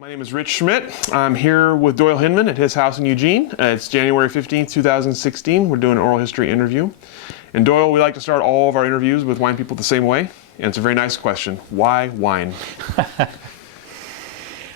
My name is Rich Schmidt. I'm here with Doyle Hinman at his house in Eugene. It's January 15th, 2016. We're doing an oral history interview. And Doyle, we like to start all of our interviews with wine people the same way. And it's a very nice question. Why wine?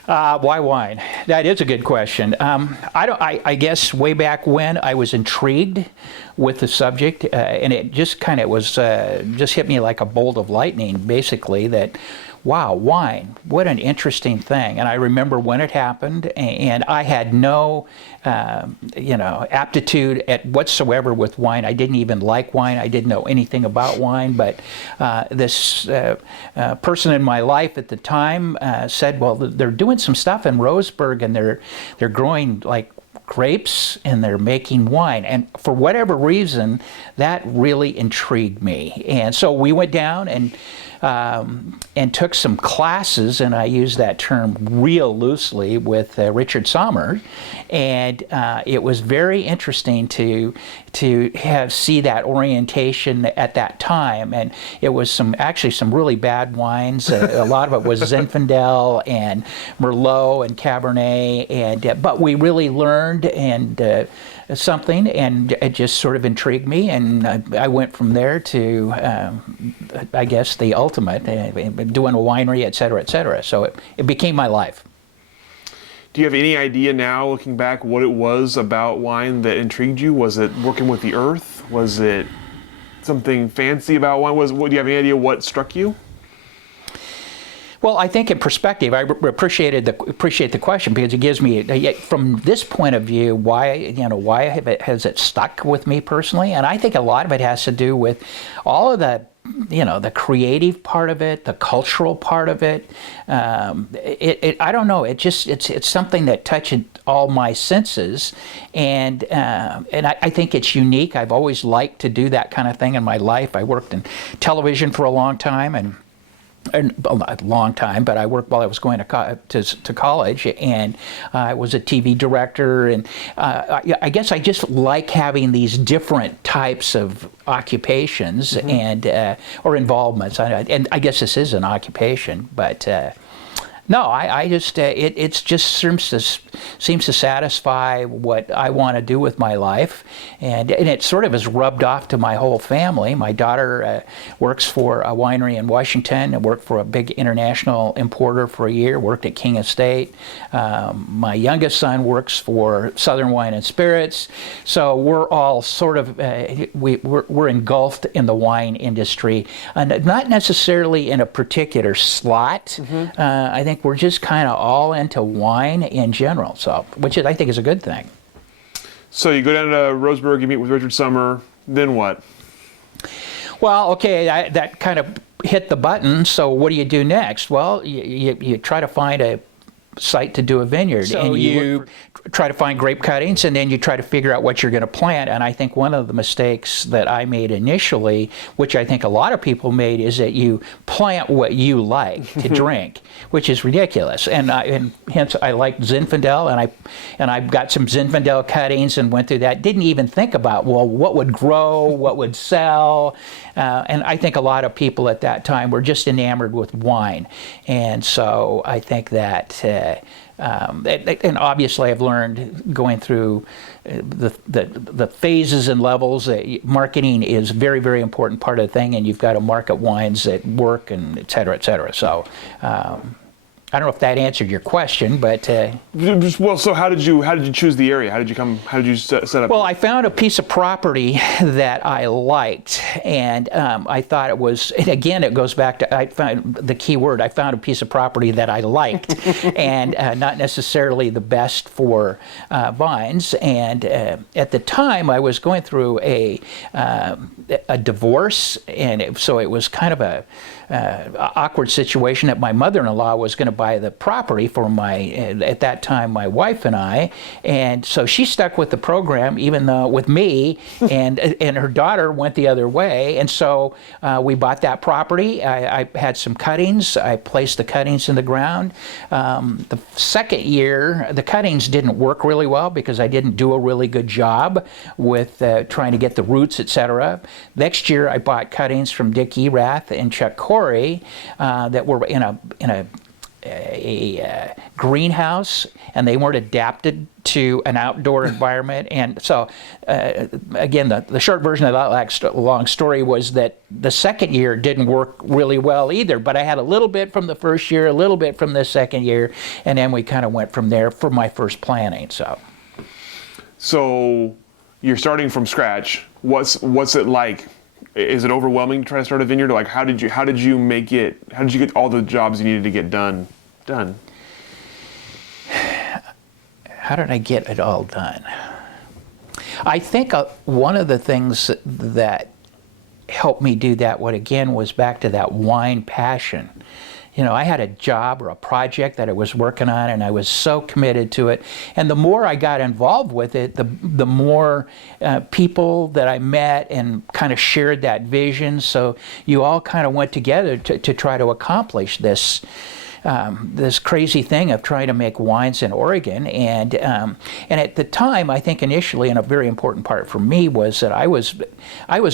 Why wine? That is a good question. I guess way back when I was intrigued with the subject, and it just kind of was just hit me like a bolt of lightning, basically, that wow, wine, what an interesting thing. And I remember when it happened, and I had no, aptitude at whatsoever with wine. I didn't even like wine. I didn't know anything about wine. But this person in my life at the time said, well, they're doing some stuff in Roseburg, and they're growing like grapes and they're making wine, and for whatever reason that really intrigued me. And so we went down and took some classes, and I use that term real loosely, with Richard Sommer, and it was very interesting to see that orientation at that time. And it was actually some really bad wines. A lot of it was Zinfandel and Merlot and Cabernet, and but we really learned something, and it just sort of intrigued me, and I went from there to I guess the ultimate, doing a winery, et cetera, et cetera. So it became my life. Do you have any idea now, looking back, what it was about wine that intrigued you? Was it working with the earth? Was it something fancy about wine? Do you have any idea what struck you? Well, I think in perspective, I appreciate the question, because it gives me, from this point of view, why has it stuck with me personally? And I think a lot of it has to do with all of the creative part of it, the cultural part of it. I don't know. It's something that touches all my senses, and I think it's unique. I've always liked to do that kind of thing in my life. I worked in television for a long time, and not a long time, but I worked while I was going to college, and I was a TV director, and I guess I just like having these different types of occupations and or involvements, and I guess this is an occupation, but no, I just it just seems to satisfy what I want to do with my life, and it sort of is rubbed off to my whole family. My daughter works for a winery in Washington, and worked for a big international importer for a year, worked at King Estate. My youngest son works for Southern Wine and Spirits. So we're all sort of we're engulfed in the wine industry, and not necessarily in a particular slot. I think we're just kind of all into wine in general, so I think is a good thing. So you go down to Roseburg, you meet with Richard Sommer, then what? Well, okay, that kind of hit the button. So what do you do next? Well, you try to find a site to do a vineyard, so and you try to find grape cuttings, and then you try to figure out what you're going to plant. And I think one of the mistakes that I made initially, which I think a lot of people made, is that you plant what you like to drink, which is ridiculous. And hence I liked Zinfandel, and I got some Zinfandel cuttings and went through that. Didn't even think about, well, what would grow, what would sell. And I think a lot of people at that time were just enamored with wine. And so I think that, and obviously I've learned going through the phases and levels that marketing is a very, very important part of the thing, and you've got to market wines that work, and et cetera, et cetera. So I don't know if that answered your question, but well, so how did you choose the area? How did you set up? Well, I found a piece of property that I liked, and I thought it was. And again, it goes back to I found the key word. I found a piece of property that I liked, and not necessarily the best for vines. And at the time, I was going through a divorce, and so it was kind of a awkward situation that my mother-in-law was going to buy the property for at that time, my wife and I, and so she stuck with the program, even though with me, and her daughter went the other way, and so we bought that property. I had some cuttings. I placed the cuttings in the ground. The second year, the cuttings didn't work really well because I didn't do a really good job with trying to get the roots, etc. Next year, I bought cuttings from Dick Erath and Chuck Corey that were in a a greenhouse, and they weren't adapted to an outdoor environment. And so, again, the short version of that long story was that the second year didn't work really well either, but I had a little bit from the first year, a little bit from the second year, and then we kind of went from there for my first planting. So you're starting from scratch. What's it like? Is it overwhelming to try to start a vineyard? Like, how did you get all the jobs you needed to get done? How did I get it all done? I think one of the things that helped me do that, was back to that wine passion. I had a job or a project that I was working on, and I was so committed to it. And the more I got involved with it, the more people that I met and kind of shared that vision. So you all kind of went together to try to accomplish this crazy thing of trying to make wines in Oregon. And at the time, I think initially, and a very important part for me was that I was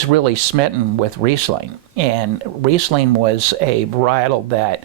really smitten with Riesling. And Riesling was a varietal that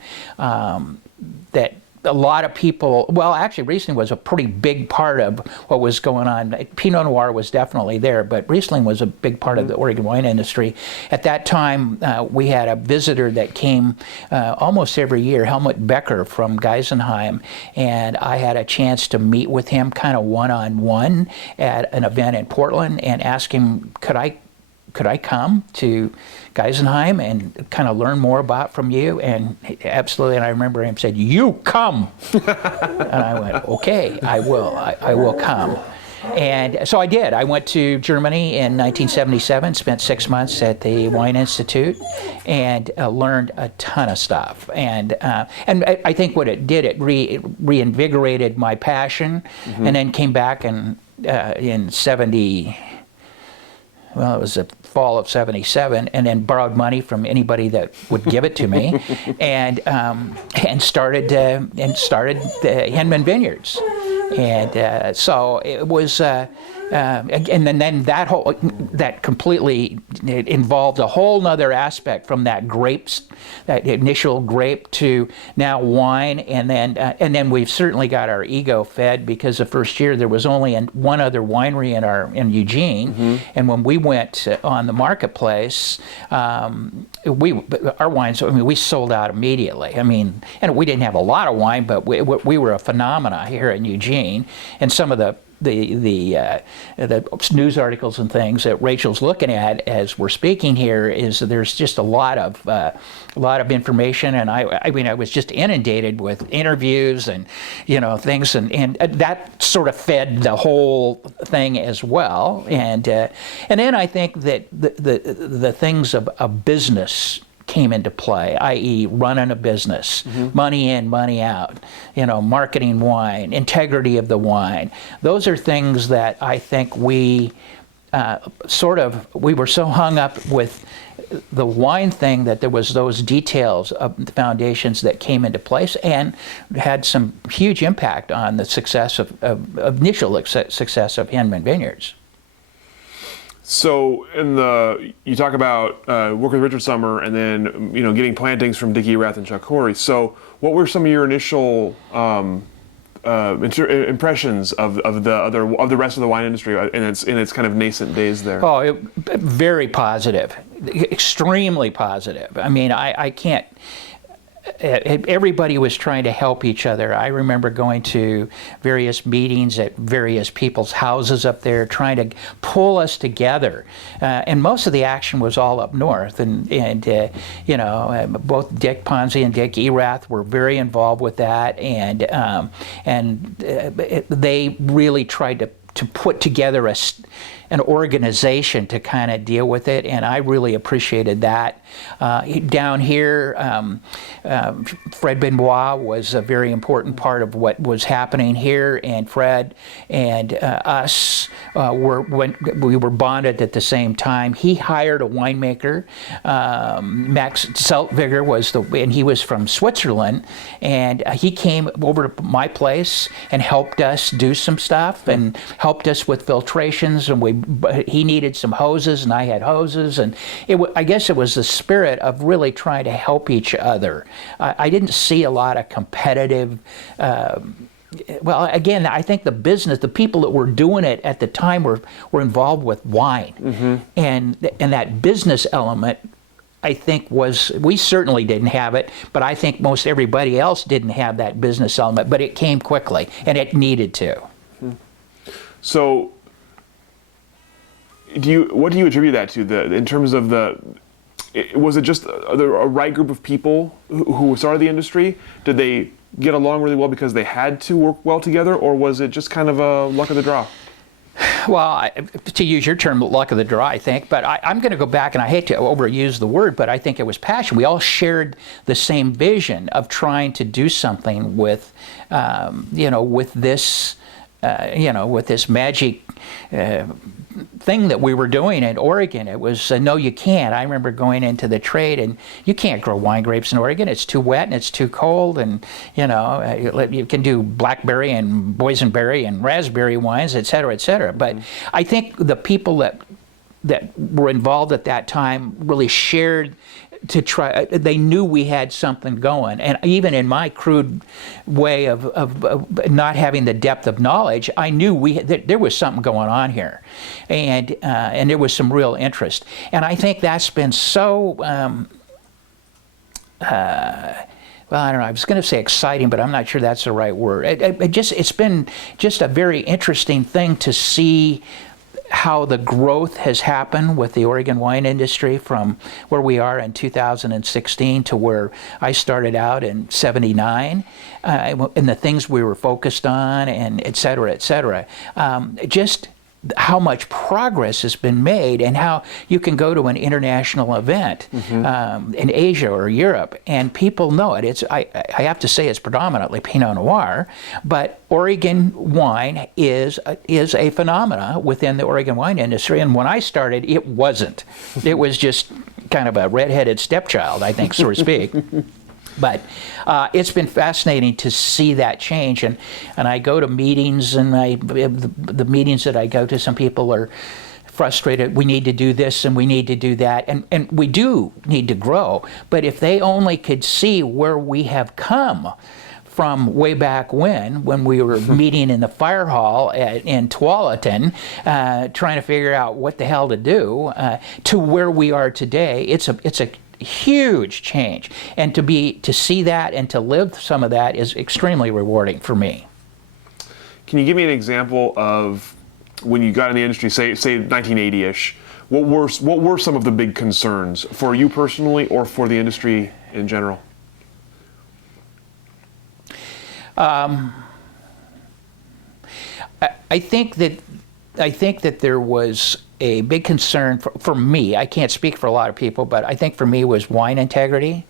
a lot of people, well, actually Riesling was a pretty big part of what was going on. Pinot Noir was definitely there, but Riesling was a big part of the Oregon wine industry. At that time, we had a visitor that came almost every year, Helmut Becker from Geisenheim, and I had a chance to meet with him kind of one-on-one at an event in Portland and ask him, could I come to Geisenheim and kind of learn more from you? And absolutely. And I remember him said, "You come." And I went, "Okay, I will. I will come." And so I did. I went to Germany in 1977, spent 6 months at the Wine Institute, and learned a ton of stuff. And I think what it did, it reinvigorated my passion, and then came back and in 70. Well, it was the fall of '77, and then borrowed money from anybody that would give it to me, and started the Hinman Vineyards, and so it was. And then that completely involved a whole nother aspect from that initial grape to now wine, and then we've certainly got our ego fed, because the first year there was only one other winery in Eugene, and when we went on the marketplace, our wines, we sold out immediately. And we didn't have a lot of wine, but we were a phenomena here in Eugene, and some of the news articles and things that Rachel's looking at as we're speaking here is there's just a lot of information, and I was just inundated with interviews and things, and that sort of fed the whole thing as well, and then I think that the things of business came into play, i.e. running a business, money in, money out, marketing wine, integrity of the wine. Those are things that I think we were so hung up with the wine thing that there was those details of the foundations that came into place and had some huge impact on the success initial success of Hinman Vineyards. So you talk about work with Richard Sommer, and then getting plantings from Dickie Erath and Chuck Horry. So what were some of your initial impressions of the rest of the wine industry in its kind of nascent days there? Oh, very positive, extremely positive. I can't. Everybody was trying to help each other. I remember going to various meetings at various people's houses up there, trying to pull us together. And most of the action was all up north. And both Dick Ponzi and Dick Erath were very involved with that. And they really tried to put together an organization to kind of deal with it, and I really appreciated that. Down here, Fred Benoit was a very important part of what was happening here, and Fred and us we were bonded at the same time. He hired a winemaker. Max Zeltviger and he was from Switzerland, and he came over to my place and helped us do some stuff and helped us with filtrations, and we but he needed some hoses and I had hoses, and I guess it was the spirit of really trying to help each other. I didn't see a lot of competitive. Well, again, I think the people that were doing it at the time were involved with wine, and that business element, I think, we certainly didn't have it, but I think most everybody else didn't have that business element, but it came quickly, and it needed to. So, what do you attribute that to? In terms of was it just a right group of people who started the industry? Did they get along really well because they had to work well together, or was it just kind of a luck of the draw? Well, to use your term, luck of the draw, I think, but I'm going to go back, and I hate to overuse the word, but I think it was passion. We all shared the same vision of trying to do something with, with this magic thing that we were doing in Oregon. It was, no, you can't. I remember going into the trade, and you can't grow wine grapes in Oregon. It's too wet and it's too cold, and you can do blackberry and boysenberry and raspberry wines, et cetera, et cetera. But I think the people that were involved at that time really shared to try. They knew we had something going, and even in my crude way of not having the depth of knowledge, I knew that there was something going on here, and there was some real interest. And I think that's been so. Well, I don't know. I was going to say exciting, but I'm not sure that's the right word. It's been just a very interesting thing to see how the growth has happened with the Oregon wine industry from where we are in 2016 to where I started out in '79, and the things we were focused on, and et cetera, et cetera. Just how much progress has been made, and how you can go to an international event in Asia or Europe, and people know it. I have to say it's predominantly Pinot Noir, but Oregon wine is a phenomena within the Oregon wine industry. And when I started, it wasn't. It was just kind of a redheaded stepchild, I think, so to speak. But it's been fascinating to see that change, and I go to meetings, and the meetings that I go to, some people are frustrated. We need to do this and we need to do that, and we do need to grow. But if they only could see where we have come from way back when we were meeting in the fire hall in Tualatin, trying to figure out what the hell to do, to where we are today, it's a huge change, and to see that and to live some of that is extremely rewarding for me. Can you give me an example of when you got in the industry, say 1980-ish? What were some of the big concerns for you personally, or for the industry in general? I think that there was a big concern for me. I can't speak for a lot of people, but I think for me was wine integrity.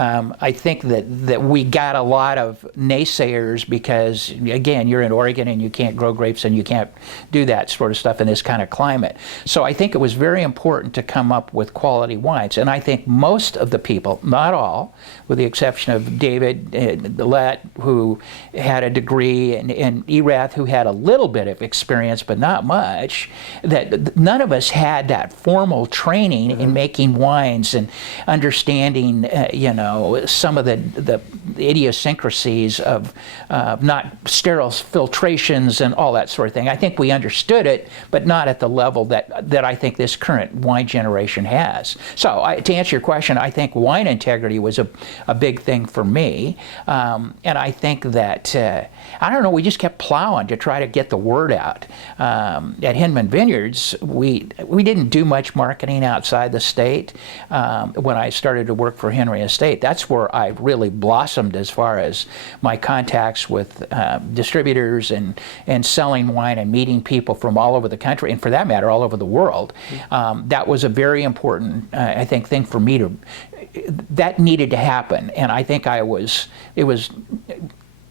I think that we got a lot of naysayers because, again, you're in Oregon and you can't grow grapes and you can't do that sort of stuff in this kind of climate. So I think it was very important to come up with quality wines. And I think most of the people, not all, with the exception of David Lett, who had a degree, and Erath, who had a little bit of experience but not much, that none of us had that formal training in making wines and understanding, some of the idiosyncrasies of not sterile filtrations and all that sort of thing. I think we understood it, but not at the level that I think this current wine generation has. So to answer your question, I think wine integrity was a big thing for me. And I think that, I don't know, we just kept plowing to try to get the word out. At Hinman Vineyards, we didn't do much marketing outside the state. When I started to work for Henry Estate, that's where I really blossomed as far as my contacts with distributors and selling wine and meeting people from all over the country, and for that matter, all over the world. That was a very important, I think, thing for me that needed to happen. And I think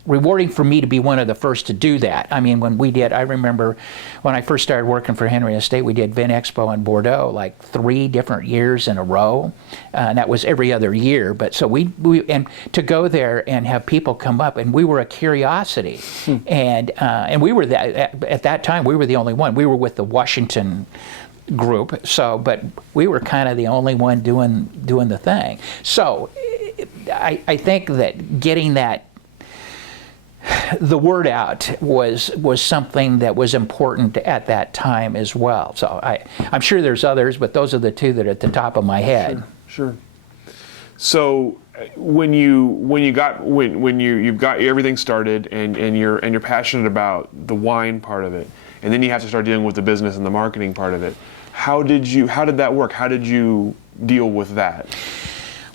rewarding for me to be one of the first to do that. I mean, I remember when I first started working for Henry Estate, we did Vin Expo in Bordeaux like 3 different years in a row, and that was every other year. But so we and to go there and have people come up, and we were a curiosity, and we were at that time we were the only one. We were with the Washington group, but we were kind of the only one doing the thing. So I think that getting the word out was something that was important at that time as well. So I'm sure there's others, but those are the 2 that are at the top of my head. Sure. So when you've got everything started and you're passionate about the wine part of it, and then you have to start dealing with the business and the marketing part of it, how did that work? How did you deal with that?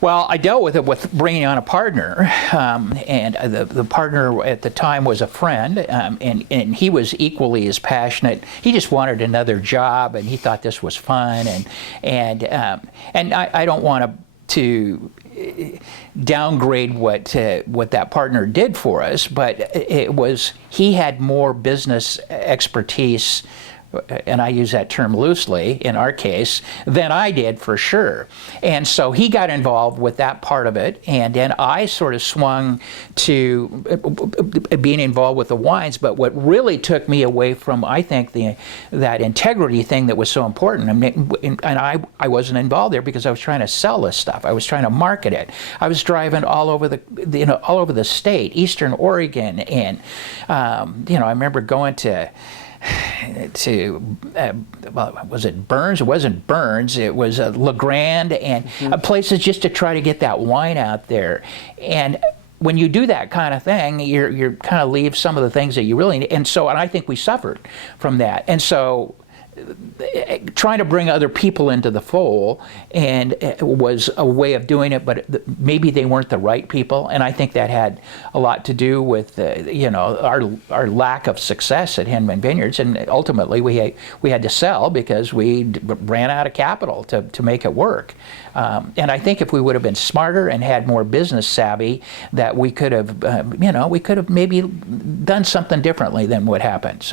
Well, I dealt with it with bringing on a partner, and the partner at the time was a friend, and he was equally as passionate. He just wanted another job, and he thought this was fun, and I don't want to downgrade what that partner did for us, but he had more business expertise, and I use that term loosely in our case, than I did for sure. And so he got involved with that part of it, and then I sort of swung to being involved with the wines. But what really took me away from, I think, that integrity thing that was so important, and I wasn't involved there because I was trying to sell this stuff. I was trying to market it. I was driving all over the state, Eastern Oregon, and I remember going to was it Burns? It wasn't Burns. It was LeGrand and places just to try to get that wine out there. And when you do that kind of thing, you're kind of leave some of the things that you really need. And I think we suffered from that. And so trying to bring other people into the fold and was a way of doing it, but maybe they weren't the right people, and I think that had a lot to do with our lack of success at Hinman Vineyards, and ultimately we had to sell because we ran out of capital to make it work. And I think if we would have been smarter and had more business savvy, that we could have maybe done something differently than what happened.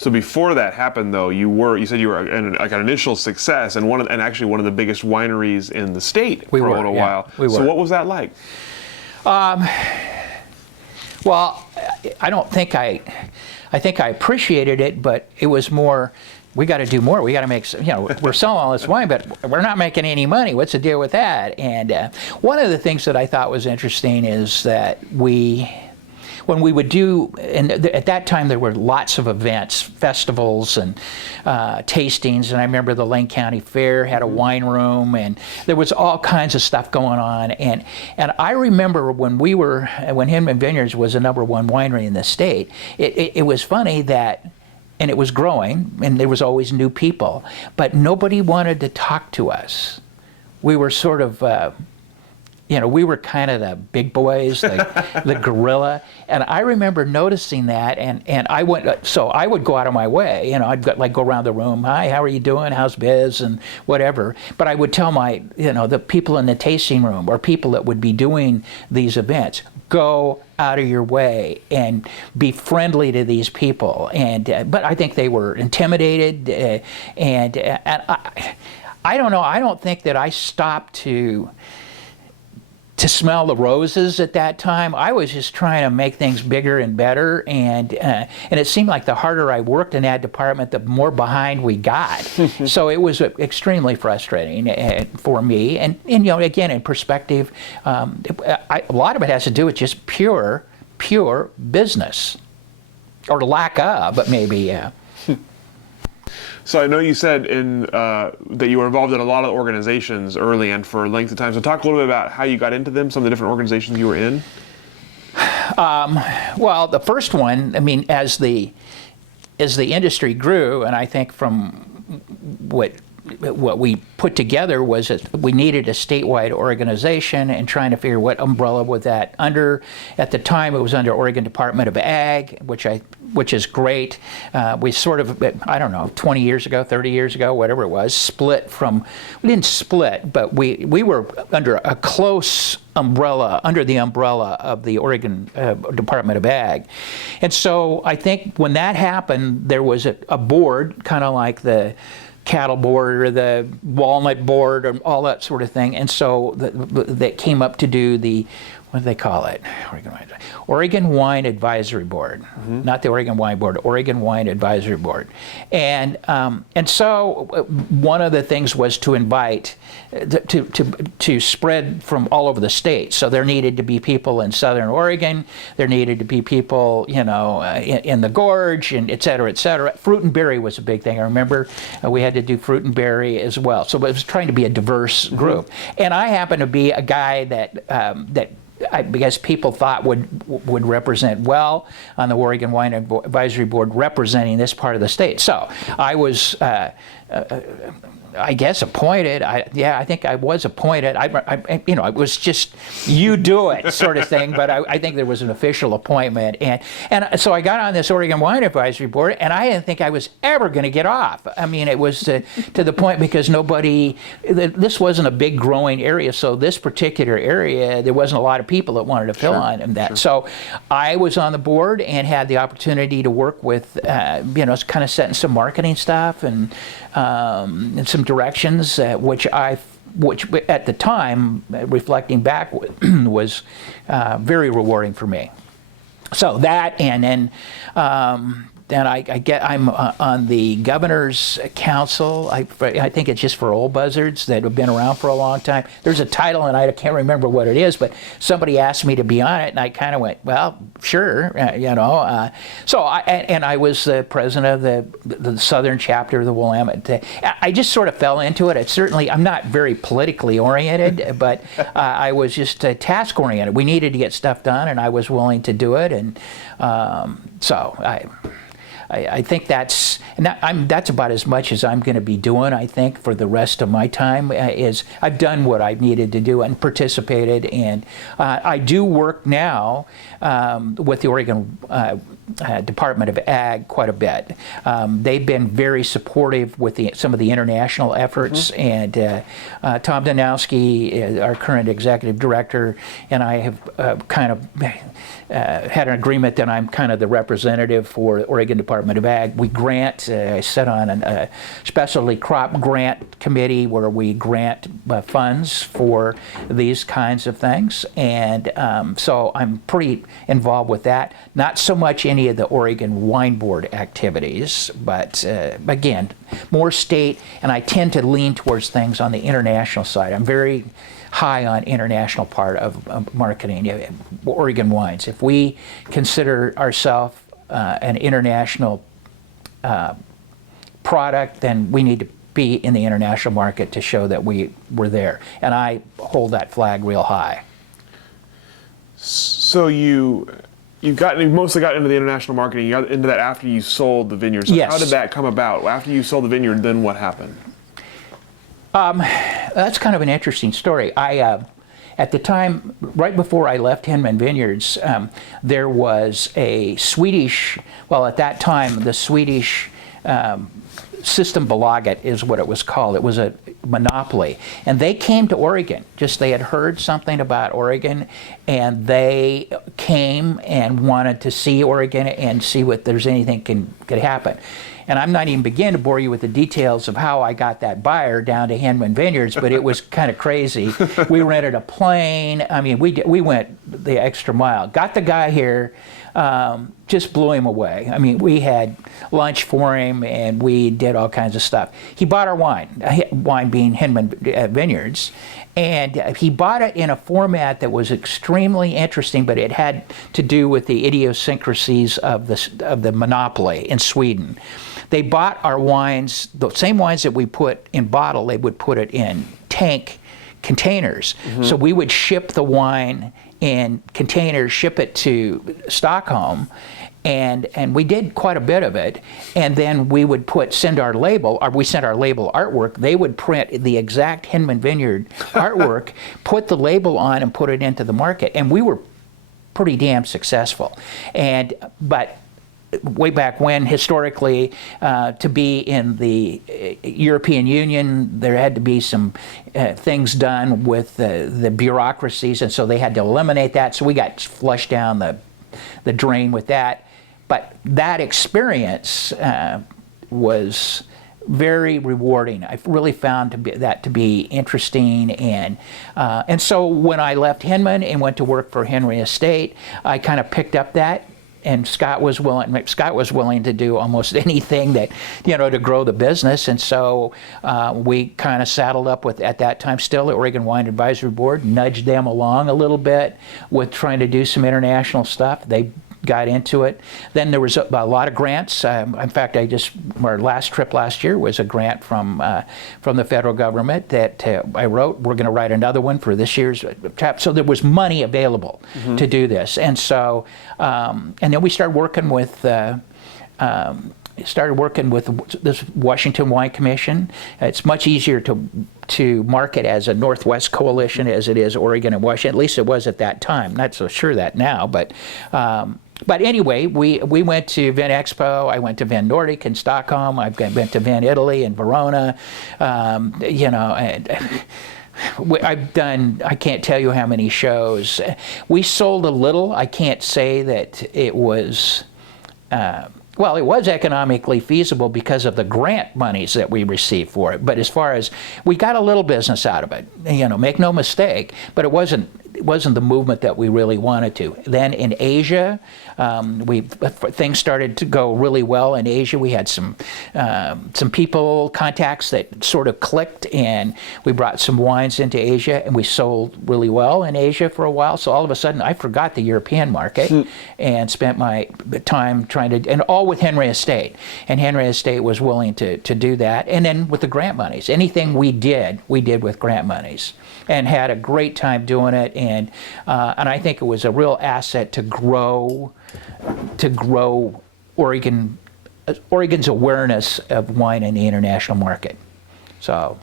So before that happened, though, you said you were an initial success and actually one of the biggest wineries in the state for a little while. We were. So what was that like? Well, I think I appreciated it, but it was more, we got to do more. We got to make, we're selling all this wine, but we're not making any money. What's the deal with that? And one of the things that I thought was interesting is that when we would do, and at that time there were lots of events, festivals and tastings, and I remember the Lane County Fair had a wine room, and there was all kinds of stuff going on. And I remember when Hinman Vineyards was the #1 winery in the state, it was funny that, and it was growing, and there was always new people, but nobody wanted to talk to us. We were sort of, we were kind of the big boys, the gorilla. And I remember noticing that, and I would go out of my way. I'd go around the room, hi, how are you doing? How's biz? And whatever. But I would tell the people in the tasting room or people that would be doing these events, go out of your way and be friendly to these people. But I think they were intimidated, and I don't know. I don't think that I stopped to smell the roses at that time. I was just trying to make things bigger and better, and it seemed like the harder I worked in that department, the more behind we got. So it was extremely frustrating for me. And again, in perspective, a lot of it has to do with just pure business, or lack of, but maybe. So I know you said that you were involved in a lot of organizations early and for a length of time. So talk a little bit about how you got into them, some of the different organizations you were in. Well, the first one, as the industry grew, and I think from what what we put together was that we needed a statewide organization, and trying to figure what umbrella was that under. At the time, it was under Oregon Department of Ag, which is great. We sort of, I don't know, 20 years ago, 30 years ago, whatever it was, split from. We didn't split, but we were under a close umbrella, under the umbrella of the Oregon Department of Ag. And so I think when that happened, there was a board, kind of like the cattle board or the walnut board and all that sort of thing. And so that came up to do the, what do they call it? Oregon Wine Advisory Board, not the Oregon Wine Board, Oregon Wine Advisory Board. And so one of the things was to invite, to spread from all over the state. So there needed to be people in Southern Oregon, there needed to be people, in the Gorge, and et cetera, et cetera. Fruit and berry was a big thing. I remember we had to do fruit and berry as well. So it was trying to be a diverse group. And I happen to be a guy that I guess people thought would represent well on the Oregon Wine Advisory Board, representing this part of the state. So I was, I guess, appointed. I think I was appointed. It was just, you do it sort of thing, but I think there was an official appointment. And so I got on this Oregon Wine Advisory Board, and I didn't think I was ever going to get off. I mean, it was to the point because this wasn't a big growing area, so this particular area, there wasn't a lot of people that wanted to fill on that. Sure. So I was on the board and had the opportunity to work with, kind of setting some marketing stuff and some directions, which at the time, reflecting back, was very rewarding for me. So that, and then I'm on the governor's council. I think it's just for old buzzards that have been around for a long time. There's a title, and I can't remember what it is, but somebody asked me to be on it, and I kind of went, well, sure, So I was the president of the southern chapter of the Willamette. I just sort of fell into it. I'm not very politically oriented, but I was just task oriented. We needed to get stuff done, and I was willing to do it, and so I think that's about as much as I'm going to be doing, I think, for the rest of my time. Is I've done what I've needed to do and participated, and I do work now with the Oregon Department of Ag quite a bit. They've been very supportive with some of the international efforts, and Tom Danowski, our current executive director, and I have kind of had an agreement that I'm kind of the representative for the Oregon Department of Ag. We grant, I sit on a specialty crop grant committee where we grant funds for these kinds of things, and so I'm pretty involved with that. Not so much any of the Oregon Wine Board activities, but again, more state, and I tend to lean towards things on the international side. I'm very high on international part of marketing, Oregon wines. If we consider ourselves an international product, then we need to be in the international market to show that we were there. And I hold that flag real high. So you mostly got into the international marketing. You got into that after you sold the vineyard. So yes. How did that come about? After you sold the vineyard, then what happened? That's kind of an interesting story. At the time, right before I left Hinman Vineyards, there was a Swedish, well, at that time, the Swedish Systembolaget is what it was called. It was a monopoly. And they came to Oregon. They had heard something about Oregon, and they came and wanted to see Oregon and see what there's anything could happen. And I'm not even beginning to bore you with the details of how I got that buyer down to Hinman Vineyards, but it was kind of crazy. We rented a plane. I mean, we went the extra mile. Got the guy here, just blew him away. I mean, we had lunch for him, and we did all kinds of stuff. He bought our wine being Hinman Vineyards, and he bought it in a format that was extremely interesting, but it had to do with the idiosyncrasies of the monopoly in Sweden. They bought our wines, the same wines that we put in bottle, they would put it in tank containers. So we would ship the wine in containers, ship it to Stockholm, and we did quite a bit of it. And then we would send our label artwork. They would print the exact Hinman Vineyard artwork, put the label on, and put it into the market. And we were pretty damn successful. But way back when, historically, to be in the European Union, there had to be some things done with the bureaucracies, and so they had to eliminate that. So we got flushed down the drain with that. But that experience was very rewarding. I really found that to be interesting, and so when I left Hinman and went to work for Henry Estate, I kind of picked up that. And Scott was willing to do almost anything that, to grow the business. And so we kind of saddled up with, at that time, still the Oregon Wine Advisory Board, nudged them along a little bit with trying to do some international stuff. They got into it. Then there was a lot of grants. In fact, our last trip last year was a grant from the federal government that I wrote. We're going to write another one for this year's trip. So there was money available to do this. And so, and then we started working with this Washington Wine Commission. It's much easier to market as a Northwest Coalition as it is Oregon and Washington. At least it was at that time. Not so sure that now, but anyway, we went to Vin Expo. I went to Vin Nordic in Stockholm. I went to Vin Italy in Verona. And I've done, I can't tell you how many shows. We sold a little. I can't say that it was, well, it was economically feasible because of the grant monies that we received for it. But as far as, we got a little business out of it, make no mistake, but it wasn't the movement that we really wanted to. Then in Asia, things started to go really well in Asia. We had some people, contacts that sort of clicked, and we brought some wines into Asia, and we sold really well in Asia for a while. So all of a sudden, I forgot the European market and spent my time trying to, and all with Henry Estate. And Henry Estate was willing to do that. And then with the grant monies, anything we did with grant monies, and had a great time doing it. And I think it was a real asset to grow Oregon's awareness of wine in the international market. So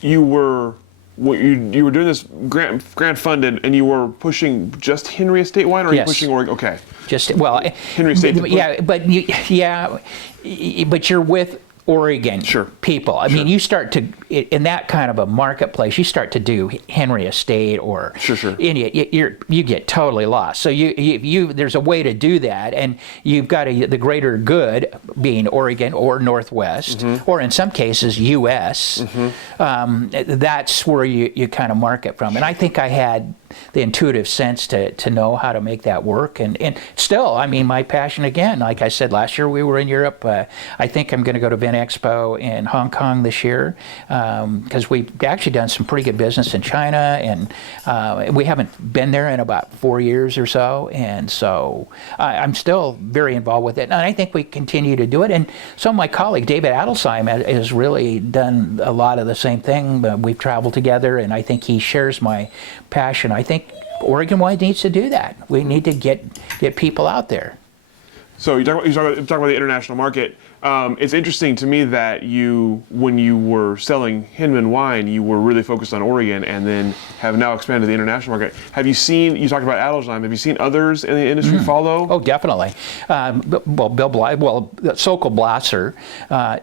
you were doing this grant funded, and you were pushing just Henry Estate wine, or yes. Are you pushing Oregon? Okay. Just Henry Estate. But you're with Oregon people. I mean, you start to, in that kind of a marketplace, you start to do Henry Estate or you get totally lost. So you there's a way to do that, and you've got the greater good being Oregon or Northwest, or in some cases U.S. That's where you kind of market from. And I think I had the intuitive sense to know how to make that work. And still, I mean, my passion again, like I said, last year we were in Europe. I think I'm going to go to Vin Expo in Hong Kong this year, because we've actually done some pretty good business in China, and we haven't been there in about 4 years or so. And so I'm still very involved with it. And I think we continue to do it. And so my colleague, David Adelsheim, has really done a lot of the same thing. We've traveled together, and I think he shares my passion. I think Oregon Wine needs to do that. We need to get people out there. So you talk about the international market. It's interesting to me that when you were selling Hinman wine, you were really focused on Oregon, and then have now expanded to the international market. Have you seen? You talked about Adelsheim. Have you seen others in the industry follow? Oh, definitely. Sokol Blaser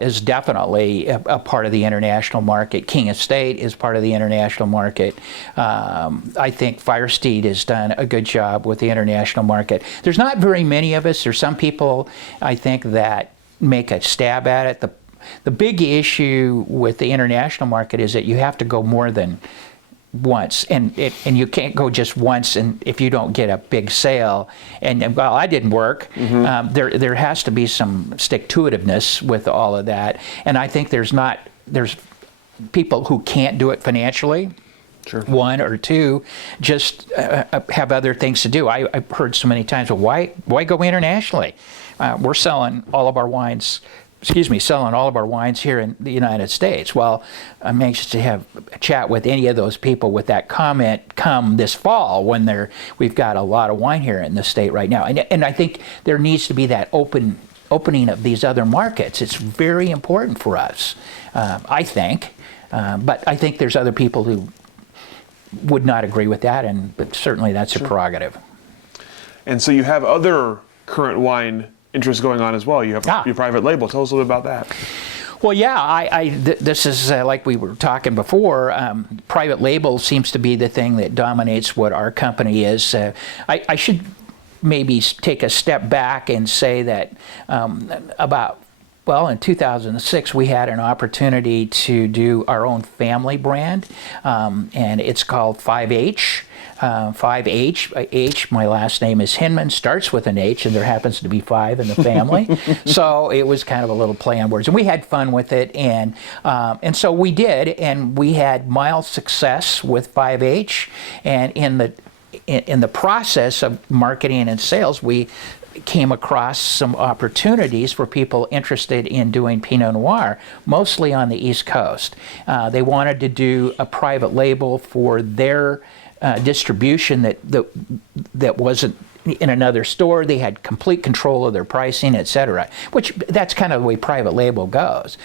is definitely a part of the international market. King Estate is part of the international market. I think Firesteed has done a good job with the international market. There's not very many of us. There's some people, I think, that make a stab at it. The big issue with the international market is that you have to go more than once, and you can't go just once, and if you don't get a big sale, and well, I didn't work. There has to be some stick-to-itiveness with all of that, and I think there's people who can't do it financially. Sure. One or two, just have other things to do. I've heard so many times, well, why go internationally? We're selling all of our wines selling all of our wines here in the United States. Well, I'm anxious to have a chat with any of those people with that comment come this fall when we've got a lot of wine here in the state right now. And I think there needs to be that opening of these other markets. It's very important for us, I think. But I think there's other people who would not agree with that, but certainly that's a prerogative. And so you have other current wine interests going on as well. You have your private label. Tell us a little bit about that. Well, yeah, this is like we were talking before. Private label seems to be the thing that dominates what our company is. I should maybe take a step back and say that in 2006, we had an opportunity to do our own family brand, and it's called 5H. 5H, my last name is Hinman, starts with an H, and there happens to be 5 in the family. So it was kind of a little play on words. And we had fun with it, and so we did, and we had mild success with 5H. And in the process of marketing and sales, we came across some opportunities for people interested in doing Pinot Noir, mostly on the East Coast. They wanted to do a private label for their distribution that wasn't in another store. They had complete control of their pricing, etc., which that's kind of the way private label goes.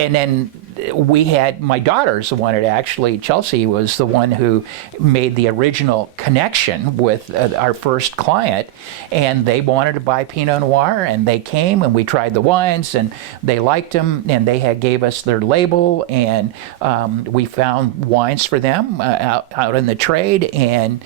And then we had, my daughter's the one that actually, Chelsea was the one who made the original connection with our first client, and they wanted to buy Pinot Noir, and they came and we tried the wines and they liked them, and they gave us their label, and we found wines for them out in the trade, and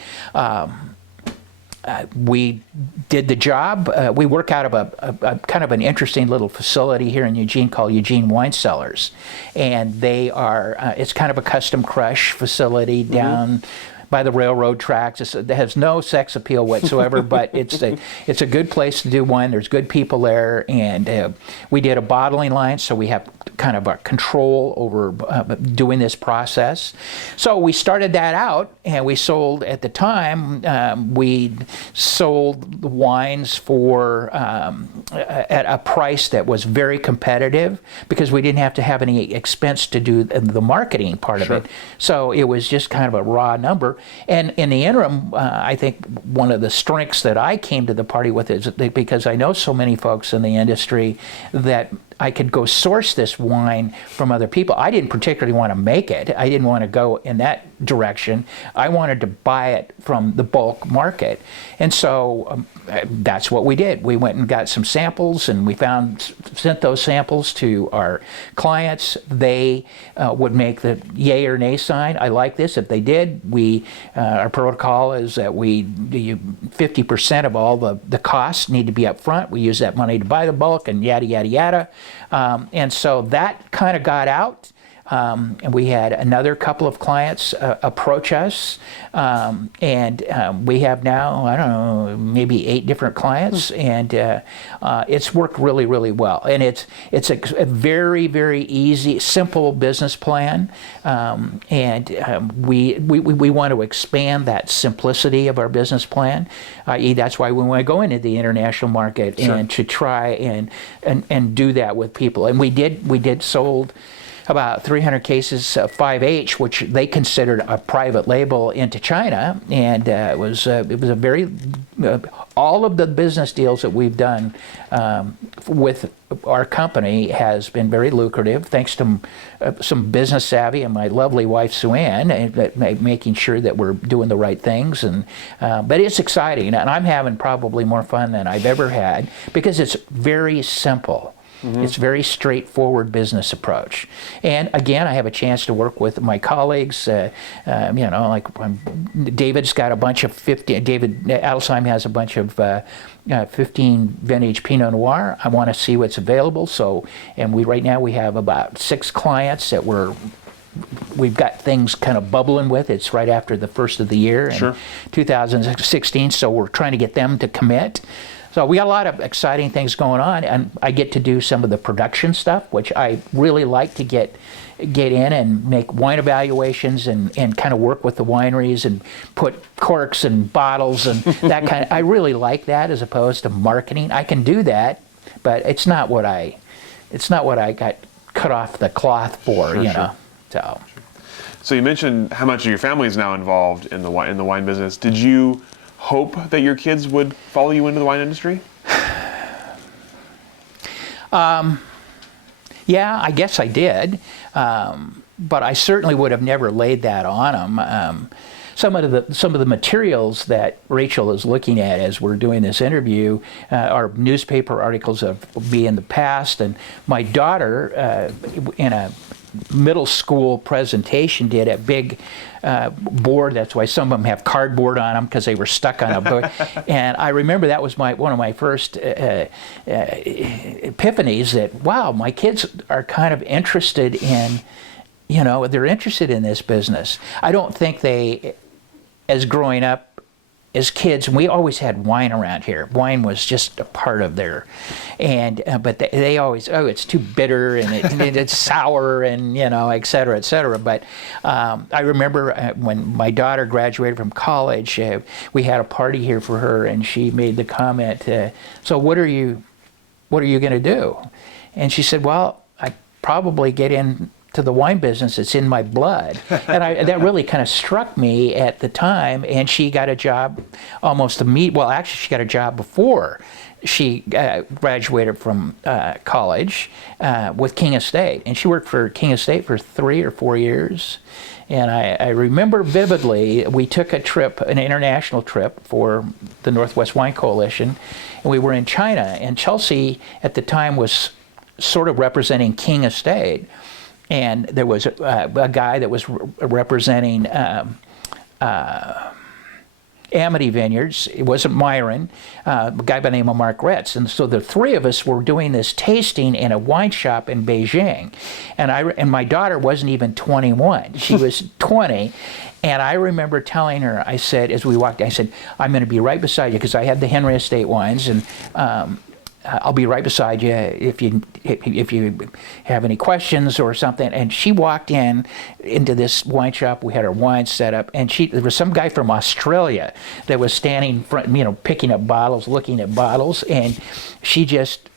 we did the job. We work out of a kind of an interesting little facility here in Eugene called Eugene Wine Cellars, and they are it's kind of a custom crush facility down by the railroad tracks. It has no sex appeal whatsoever, but it's a good place to do wine. There's good people there, and we did a bottling line, so we have kind of a control over doing this process. So we started that out, and we sold, at the time, we sold the wines for at a price that was very competitive, because we didn't have to have any expense to do the marketing part of it. So it was just kind of a raw number. And in the interim, I think one of the strengths that I came to the party with is that because I know so many folks in the industry, that I could go source this wine from other people. I didn't particularly want to make it. I didn't want to go in that direction. I wanted to buy it from the bulk market. And so that's what we did. We went and got some samples, and we sent those samples to our clients. They would make the yay or nay sign. I like this. If they did, our protocol is that 50% of all the costs need to be up front. We use that money to buy the bulk, and yada, yada, yada. And so that kind of got out. And we had another couple of clients approach us, and we have now, I don't know, maybe 8 different clients, and it's worked really, really well. And it's a very, very easy, simple business plan, and we want to expand that simplicity of our business plan. I.e., that's why we want to go into the international market and to try and do that with people. And we did sold about 300 cases of 5H, which they considered a private label, into China, and it was a very all of the business deals that we've done with our company has been very lucrative, thanks to some business savvy and my lovely wife Sue Ann, making sure that we're doing the right things. And but it's exciting, and I'm having probably more fun than I've ever had, because it's very simple. It's a very straightforward business approach. And again, I have a chance to work with my colleagues. Like David's got a bunch of David Adelsheim has a bunch of 15 vintage Pinot Noir. I want to see what's available. And right now we have about 6 clients that we've got things kind of bubbling with. It's right after the first of the year in 2016, so we're trying to get them to commit. So we got a lot of exciting things going on, and I get to do some of the production stuff, which I really like to get in and make wine evaluations and kind of work with the wineries and put corks and bottles and that kind of. I really like that, as opposed to marketing. I can do that, but it's not what I got cut off the cloth for, Sure, you sure. know. So. So you mentioned how much of your family is now involved in the wine business. Did you hope that your kids would follow you into the wine industry? Yeah, I guess I did, but I certainly would have never laid that on them. Some of the materials that Rachel is looking at as we're doing this interview are newspaper articles of me in the past, and my daughter, in a middle school presentation, did a big board. That's why some of them have cardboard on them, because they were stuck on a board. And I remember that was one of my first epiphanies that, wow, my kids are kind of interested in, they're interested in this business. I don't think they, as growing up as kids, we always had wine around here. Wine was just a part of their, but they always, it's too bitter and it's sour and, et cetera, et cetera. But I remember when my daughter graduated from college, we had a party here for her, and she made the comment, so what are you going to do? And she said, well, I probably get into the wine business. It's in my blood. And that really kind of struck me at the time. And she got a job almost immediately. Well, actually, she got a job before she graduated from college with King Estate. And she worked for King Estate for 3 or 4 years. And I remember vividly, we took a trip, an international trip for the Northwest Wine Coalition. And we were in China. And Chelsea, at the time, was sort of representing King Estate. And there was a guy that was representing Amity Vineyards. It wasn't Myron, a guy by the name of Mark Retz. And so the three of us were doing this tasting in a wine shop in Beijing. And my daughter wasn't even 21. She was 20. And I remember telling her, I said, as we walked, I said, I'm going to be right beside you, because I had the Henry Estate wines, and I'll be right beside you if you have any questions or something. And she walked into this wine shop. We had our wine set up, and there was some guy from Australia that was standing in front, picking up bottles, looking at bottles, and she just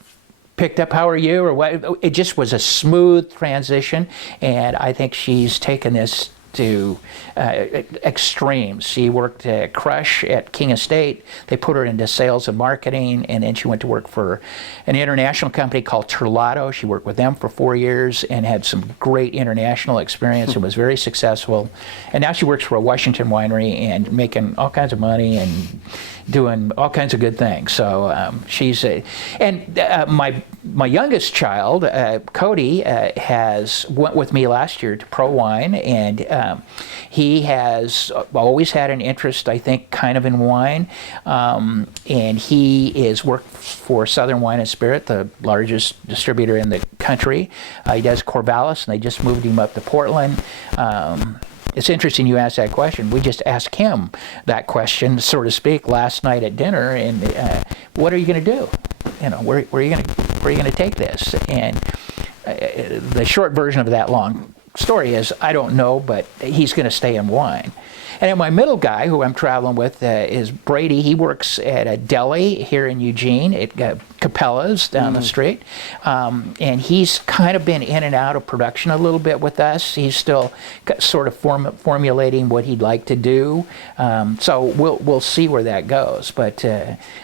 picked up, how are you, or what? It just was a smooth transition, and I think she's taken this to extremes. She worked at Crush at King Estate. They put her into sales and marketing, and then she went to work for an international company called Terlato. She worked with them for 4 years and had some great international experience and was very successful. And now she works for a Washington winery and making all kinds of money and doing all kinds of good things. So my youngest child, Cody, went with me last year to Pro Wine, and he has always had an interest, I think, kind of in wine, and he is worked for Southern Wine and Spirit, the largest distributor in the country. He does Corvallis, and they just moved him up to Portland. It's interesting you asked that question. We just asked him that question, so to speak, last night at dinner. And what are you going to do? Where are you going to take this? And the short version of that long story is, I don't know, but he's going to stay in wine. And then my middle guy, who I'm traveling with, is Brady. He works at a deli here in Eugene at Capella's down the street. And he's kind of been in and out of production a little bit with us. He's still sort of formulating what he'd like to do. So we'll see where that goes. But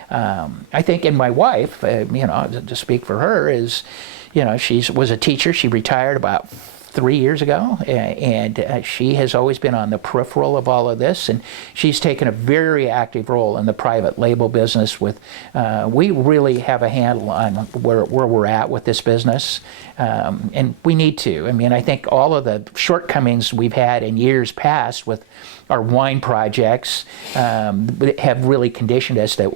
I think, and my wife, to speak for her, is, she was a teacher. She retired about 3 years ago, and she has always been on the peripheral of all of this, and she's taken a very active role in the private label business. We really have a handle on where we're at with this business, and we need to. I think all of the shortcomings we've had in years past with our wine projects have really conditioned us that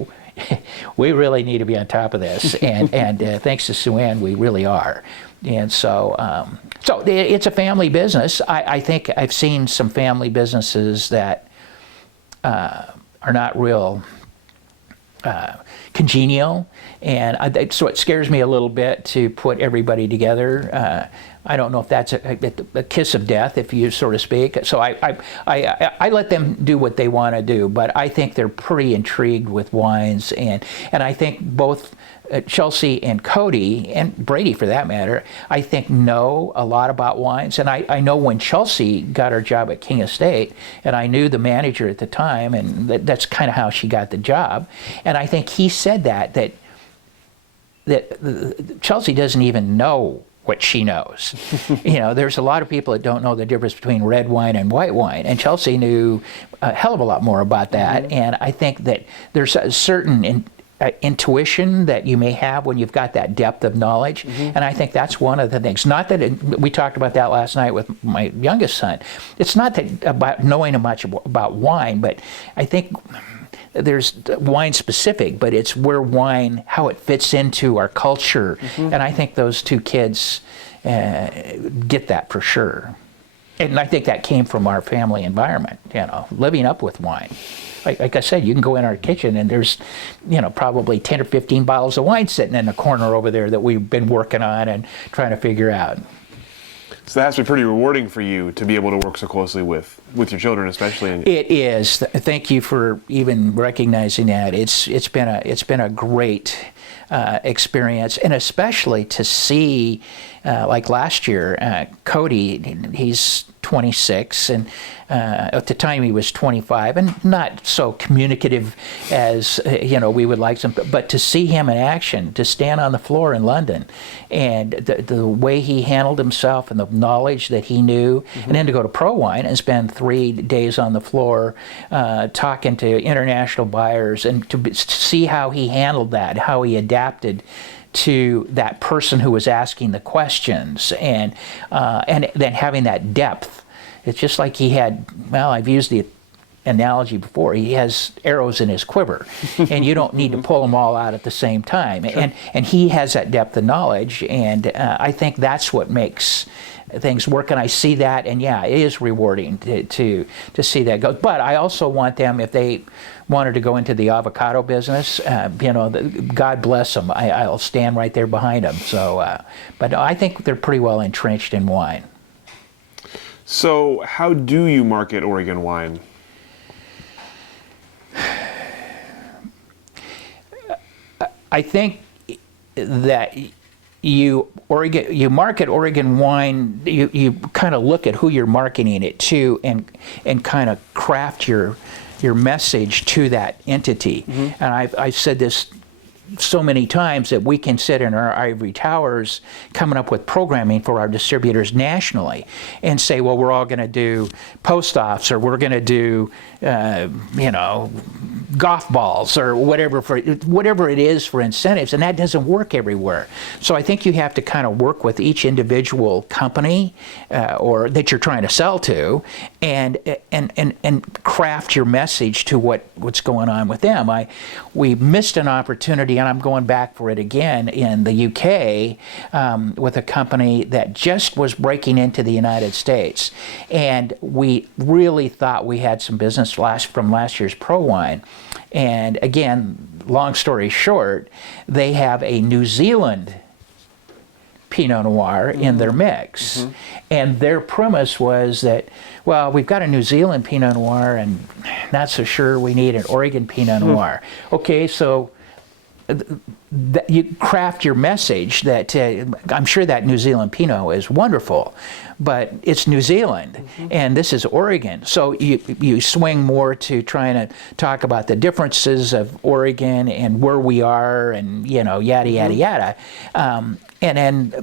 we really need to be on top of this, and thanks to Sue Ann, we really are. And so it's a family business. I think I've seen some family businesses that are not real congenial, and so it scares me a little bit to put everybody together. I don't know if that's a kiss of death, if you so to speak. So I let them do what they want to do, but I think they're pretty intrigued with wines, and I think both Chelsea and Cody, and Brady for that matter, I think know a lot about wines. And I know when Chelsea got her job at King Estate, and I knew the manager at the time, and that's kind of how she got the job. And I think he said that Chelsea doesn't even know what she knows. There's a lot of people that don't know the difference between red wine and white wine, and Chelsea knew a hell of a lot more about that. Mm-hmm. And I think that there's a certain intuition that you may have when you've got that depth of knowledge. Mm-hmm. And I think that's one of the things. Not that we talked about that last night with my youngest son. It's not that about knowing much about wine, but I think there's wine specific, but it's where wine, how it fits into our culture. Mm-hmm. And I think those two kids get that for sure. And I think that came from our family environment, living up with wine. Like I said, you can go in our kitchen and there's, probably 10 or 15 bottles of wine sitting in the corner over there that we've been working on and trying to figure out. So that has to be pretty rewarding for you to be able to work so closely with your children, especially. It is. Thank you for even recognizing that. It's been a great experience, and especially to see, like last year, Cody, he's 26, and at the time he was 25, and not so communicative as we would like some, but to see him in action, to stand on the floor in London, and the way he handled himself and the knowledge that he knew, mm-hmm. and then to go to Pro Wine and spend 3 days on the floor talking to international buyers, and to see how he handled that, how he adapted to that person who was asking the questions, and then having that depth. It's just like he had, I've used the analogy before, he has arrows in his quiver, and you don't need to pull them all out at the same time. Sure. And he has that depth of knowledge, and I think that's what makes things work, and I see that, and it is rewarding to see that go. But I also want them, if they wanted to go into the avocado business, God bless them. I'll stand right there behind them. So, but I think they're pretty well entrenched in wine. So how do you market Oregon wine? I think that you market Oregon wine, you kind of look at who you're marketing it to, and kind of craft your message to that entity. Mm-hmm. And I've said this so many times that we can sit in our ivory towers coming up with programming for our distributors nationally and say, well, we're all going to do post-offs, or we're going to do golf balls, or whatever it is for incentives, and that doesn't work everywhere. So I think you have to kind of work with each individual company or that you're trying to sell to, and craft your message to what's going on with them. We missed an opportunity, and I'm going back for it again in the UK with a company that just was breaking into the United States, and we really thought we had some business from last year's Pro Wine. And again, long story short, they have a New Zealand Pinot Noir mm-hmm. in their mix. Mm-hmm. And their premise was that, well, we've got a New Zealand Pinot Noir, and not so sure we need an Oregon Pinot Noir. Mm-hmm. Okay, so you craft your message that I'm sure that New Zealand Pinot is wonderful, but it's New Zealand, mm-hmm. and this is Oregon. So you swing more to trying to talk about the differences of Oregon and where we are, and yada yada mm-hmm. yada. And then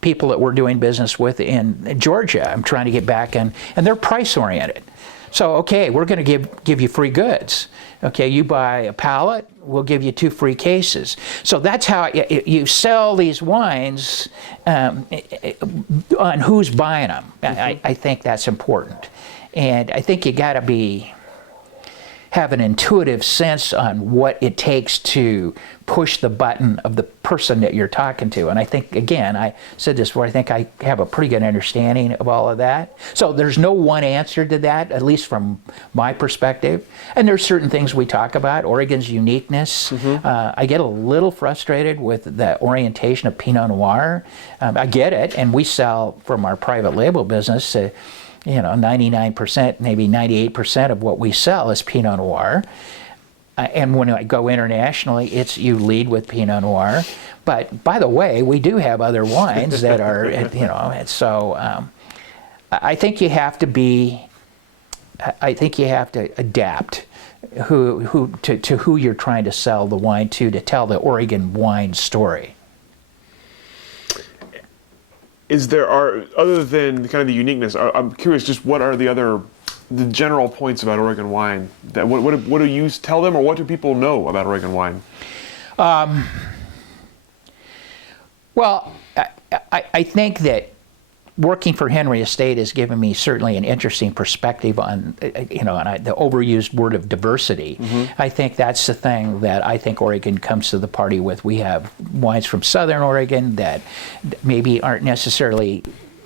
people that we're doing business with in Georgia, I'm trying to get back, and they're price oriented. So, okay, we're going to give you free goods. Okay, you buy a pallet, we'll give you 2 free cases. So that's how you sell these wines on who's buying them. Mm-hmm. I think that's important. And I think you got to have an intuitive sense on what it takes to push the button of the person that you're talking to. And I think, again, I said this before, I think I have a pretty good understanding of all of that. So there's no one answer to that, at least from my perspective. And there's certain things we talk about, Oregon's uniqueness. I get a little frustrated with the orientation of Pinot Noir. I get it, and we sell from our private label business, 99%, maybe 98% of what we sell is Pinot Noir. And when I go internationally, it's you lead with Pinot Noir. But by the way, we do have other wines that are, and so I think you have to adapt to who you're trying to sell the wine to tell the Oregon wine story. Other than kind of the uniqueness, I'm curious, just what are the general points about Oregon wine? What do you tell them, or what do people know about Oregon wine? Well, I think that working for Henry Estate has given me certainly an interesting perspective on, on the overused word of diversity. I think that's the thing that I think Oregon comes to the party with. We have wines from Southern Oregon that maybe aren't necessarily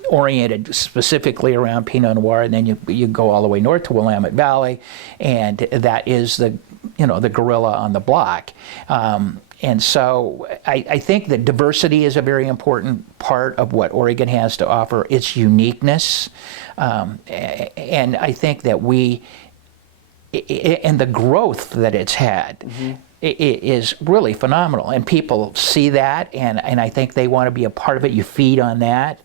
oriented specifically around Pinot Noir, and then you go all the way north to Willamette Valley, and that is the gorilla on the block. And so I think that diversity is a very important part of what Oregon has to offer, its uniqueness. And I think that and the growth that it's had, it is really phenomenal. And people see that, and I think they want to be a part of it. You feed on that,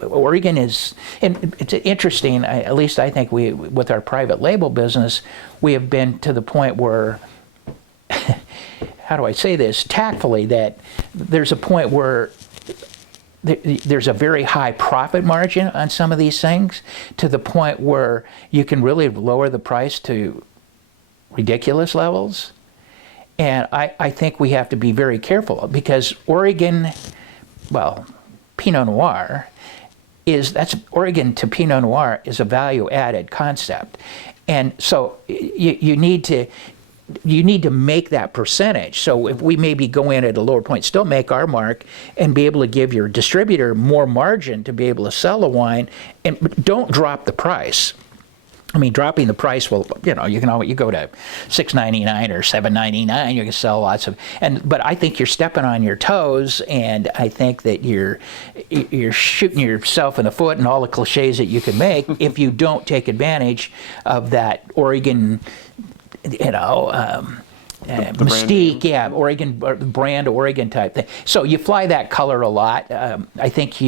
Oregon is, and it's interesting, at least I think with our private label business, we have been to the point where, how do I say this tactfully, that there's a point where there's a very high profit margin on some of these things, to the point where you can really lower the price to ridiculous levels. And I think we have to be very careful, because Oregon, Pinot Noir Oregon to Pinot Noir is a value added concept. And so you need to make that percentage. So if we maybe go in at a lower point, still make our mark, and be able to give your distributor more margin to be able to sell the wine, and don't drop the price. I mean, dropping the price will, you go to $6.99 or $7.99, you can sell lots of, but I think you're stepping on your toes, and I think that you're shooting yourself in the foot, and all the cliches that you can make if you don't take advantage of that Oregon, mystique, Oregon brand, Oregon type thing. So you fly that color a lot. I think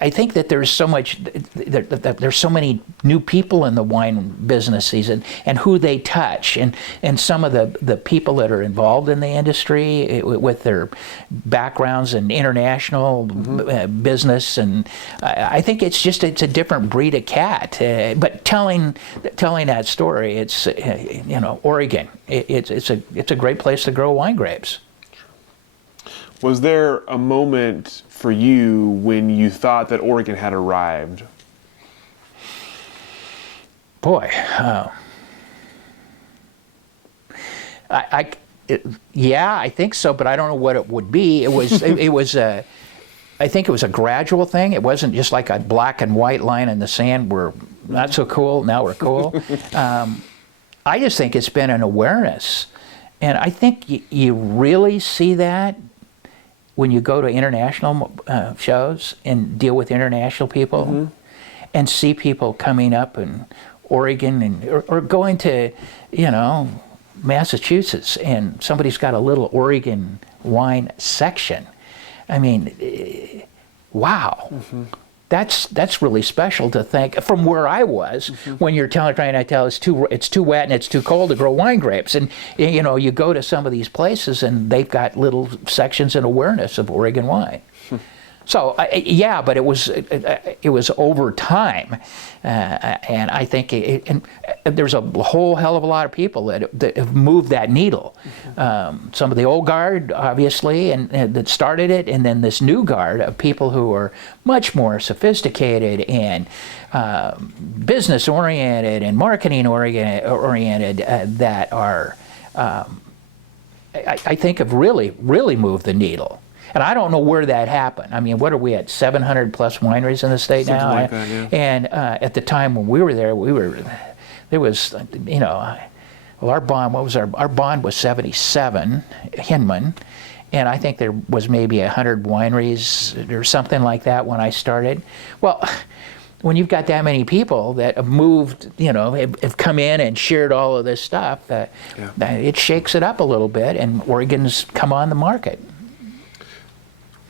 I think that there's so much, there's so many new people in the wine business season, and who they touch, and some of the people that are involved in the industry with their backgrounds in international business, and I think it's a different breed of cat. But telling that story, it's Oregon. It's a great place to grow wine grapes. Was there a moment for you when you thought that Oregon had arrived? Boy, I think so, but I don't know what it would be. It was I think it was a gradual thing. It wasn't just like a black and white line in the sand. We're not so cool, now we're cool. I just think it's been an awareness, and I think you really see that when you go to international shows and deal with international people, and see people coming up in Oregon or going to, Massachusetts, and somebody's got a little Oregon wine section. I mean, wow. That's really special to think. From where I was, when you're trying to tell it's too wet and it's too cold to grow wine grapes, and you go to some of these places and they've got little sections and awareness of Oregon wine. So but it was over time, and I think there's a whole hell of a lot of people that have moved that needle. Some of the old guard, obviously, and that started it, and then this new guard of people who are much more sophisticated and business oriented and marketing oriented that are I think have really moved the needle. And I don't know where that happened. I mean, what are we at, 700 plus wineries in the state now? Something like that, yeah. And at the time when we were there, there was, you know, well, our bond, our bond was 77, Hinman, and I think there was maybe 100 wineries or something like that when I started. Well, when you've got that many people that have moved, you know, have come in and shared all of this stuff, it shakes it up a little bit, and Oregon's come on the market.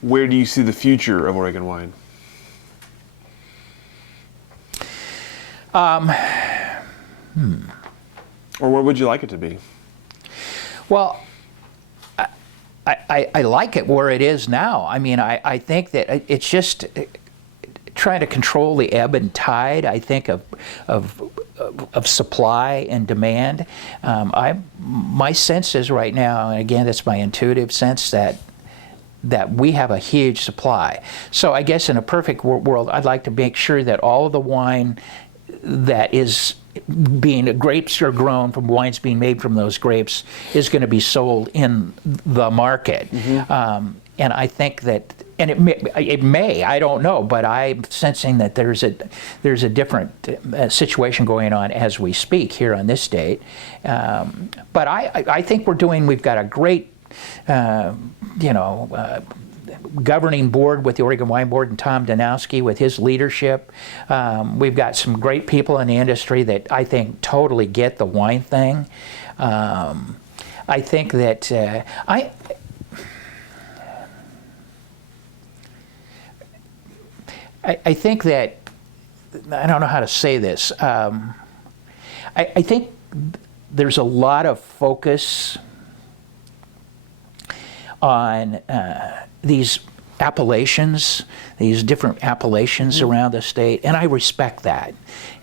Where do you see the future of Oregon wine? Or where would you like it to be? Well, I like it where it is now. I mean, I think that it's just trying to control the ebb and tide, I think, of supply and demand. My sense is right now, and again, that's my intuitive sense, that we have a huge supply. So I guess in a perfect world, I'd like to make sure that all of the wine that is grapes are grown from wines being made from those grapes is going to be sold in the market. Mm-hmm. And I think that, and it may, I don't know, but I'm sensing that there's a different situation going on as we speak here on this date. But I think we've got a great, governing board with the Oregon Wine Board and Tom Danowski with his leadership. We've got some great people in the industry that I think totally get the wine thing. I think that I think that, I don't know how to say this, I think there's a lot of focus on these appellations, these different appellations around the state, and I respect that,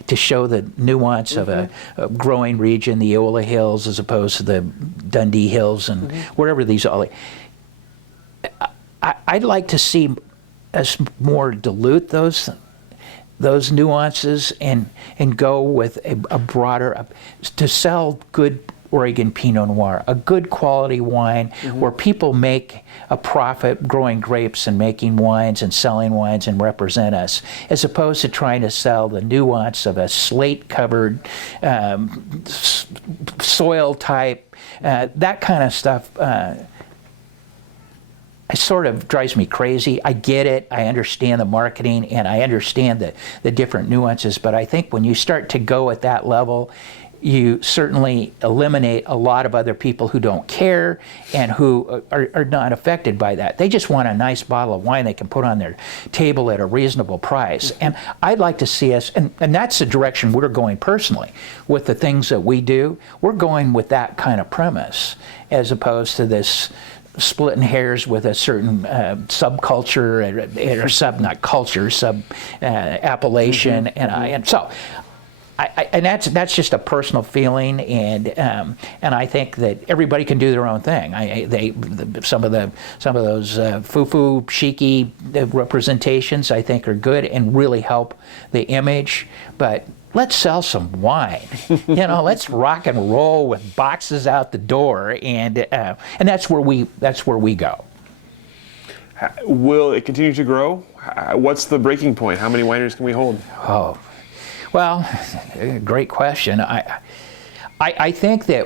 to show the nuance of a growing region, the Eola Hills as opposed to the Dundee Hills and wherever these are. I'd like to see us more dilute those nuances and go with a broader, to sell good Oregon Pinot Noir, a good quality wine where people make a profit growing grapes and making wines and selling wines and represent us, as opposed to trying to sell the nuance of a slate-covered soil type, that kind of stuff. It sort of drives me crazy. I get it, I understand the marketing, and I understand the different nuances, but I think when you start to go at that level, you certainly eliminate a lot of other people who don't care and who are not affected by that. They just want a nice bottle of wine they can put on their table at a reasonable price. And I'd like to see us, and that's the direction we're going personally with the things that we do. We're going with that kind of premise, as opposed to this splitting hairs with a certain subculture or not culture, appellation, and so. And that's just a personal feeling, and I think that everybody can do their own thing. Some of those foo-foo chicy representations I think are good and really help the image, but let's sell some wine. Let's rock and roll with boxes out the door, and that's where we go. Will it continue to grow? What's the breaking point? How many wineries can we hold? Oh. Well, great question. I think that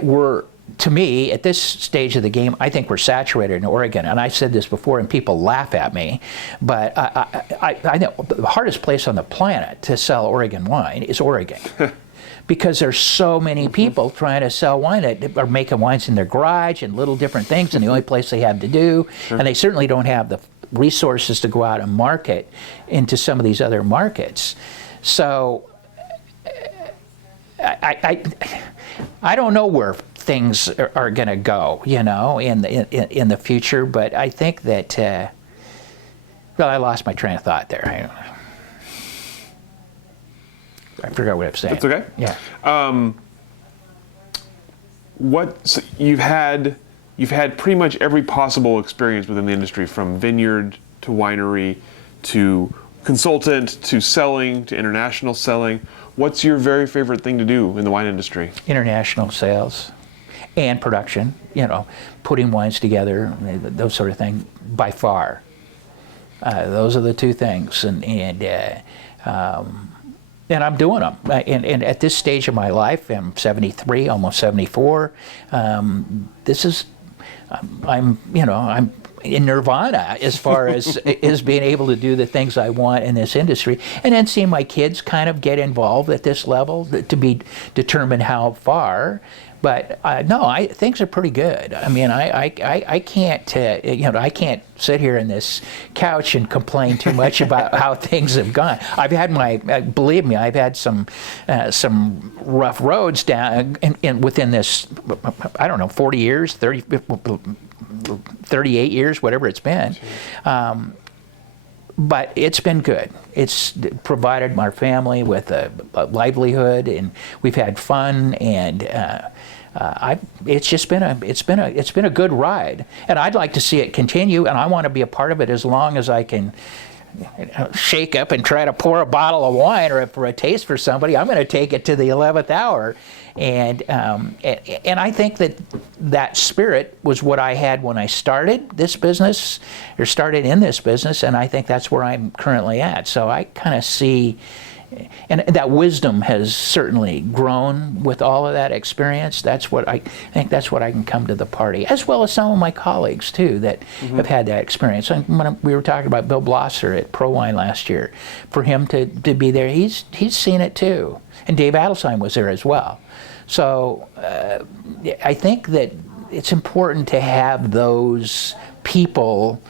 to me, at this stage of the game, I think we're saturated in Oregon. And I've said this before, and people laugh at me, but I know the hardest place on the planet to sell Oregon wine is Oregon. Because there's so many people trying to sell wine that are making wines in their garage and little different things, and the only place they have to do, and they certainly don't have the resources to go out and market into some of these other markets. So I don't know where things are going to go, in the future. But I think that well, I lost my train of thought there. I forgot what I was saying. That's okay. Yeah. So you've had pretty much every possible experience within the industry, from vineyard to winery to consultant to selling to international selling. What's your very favorite thing to do in the wine industry? International sales. and production, putting wines together, those sort of things, by far. Those are the two things, and I'm doing them. And at this stage of my life, I'm 73, almost 74. This is, I'm in nirvana as far as is being able to do the things I want in this industry, and then seeing my kids kind of get involved at this level to be determined how far. But no, things are pretty good. I mean, I can't I can't sit here in this couch and complain too much about how things have gone. I've had believe me, I've had some rough roads down within this, I don't know, 40 years, 38 years, whatever it's been. But it's been good. It's provided our family with a livelihood, and we've had fun, and it's been a good ride. And I'd like to see it continue, and I want to be a part of it as long as I can shake up and try to pour a bottle of wine or for a taste for somebody. I'm going to take it to the 11th hour. And I think that spirit was what I had when I started this business, or started in this business, and I think that's where I'm currently at. So I kind of see, and that wisdom has certainly grown with all of that experience. That's what I think that's what I can come to the party, as well as some of my colleagues too that have had that experience. And when we were talking about Bill Blosser at Pro Wine last year, for him to be there, he's seen it too, and Dave Adelsheim was there as well. So I think that it's important to have those people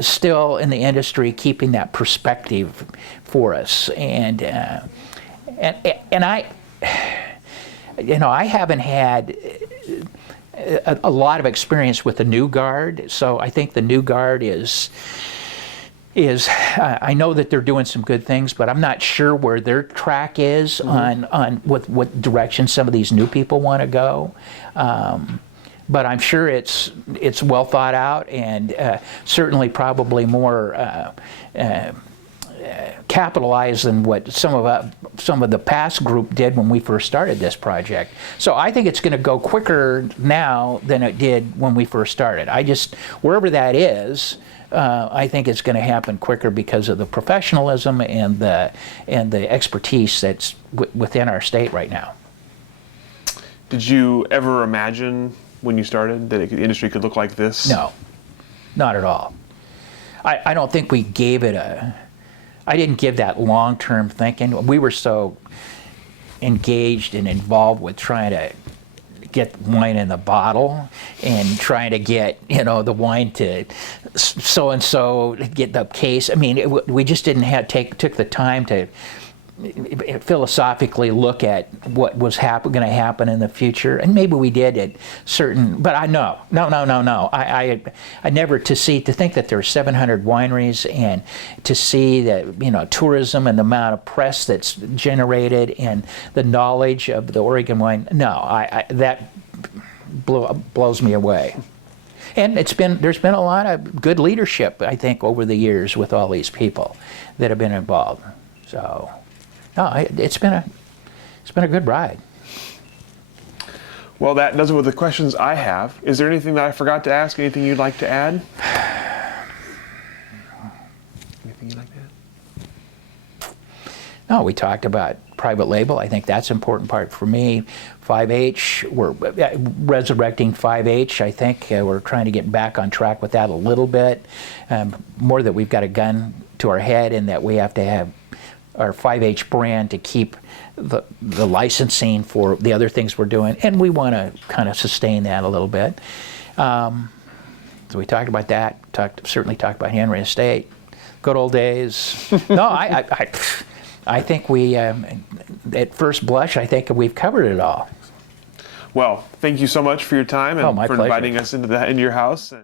still in the industry keeping that perspective for us. And I haven't had a lot of experience with the new guard, so I think the new guard is I know that they're doing some good things, but I'm not sure where their track is on what direction some of these new people want to go. But I'm sure it's well thought out, and certainly probably more capitalized than what some of the past group did when we first started this project. So I think it's going to go quicker now than it did when we first started. Wherever that is, I think it's going to happen quicker because of the professionalism and the expertise that's within our state right now. Did you ever imagine when you started that the industry could look like this? No, not at all. I don't think we gave it I didn't give that long-term thinking. We were so engaged and involved with trying to get wine in the bottle and trying to get the wine to so and so, get the case. I mean, we just didn't took the time to philosophically look at what was going to happen in the future, and maybe we did at certain. But no. I never to think that there are 700 wineries, and to see that tourism and the amount of press that's generated and the knowledge of the Oregon wine. No, that blows me away. And there's been a lot of good leadership, I think, over the years with all these people that have been involved. So. No, it's been a good ride. Well, that does it with the questions I have. Is there anything that I forgot to ask? Anything you'd like to add? Anything you'd like to add? No, we talked about private label. I think that's an important part for me. 5H, we're resurrecting 5H. I think we're trying to get back on track with that a little bit. More that we've got a gun to our head, and that we have to have our 5H brand to keep the licensing for the other things we're doing, and we want to kind of sustain that a little bit. So we talked about that. Certainly talked about Henry Estate, good old days. No, I think we, at first blush, I think we've covered it all. Well, thank you so much for your time and my for pleasure. inviting us into your house.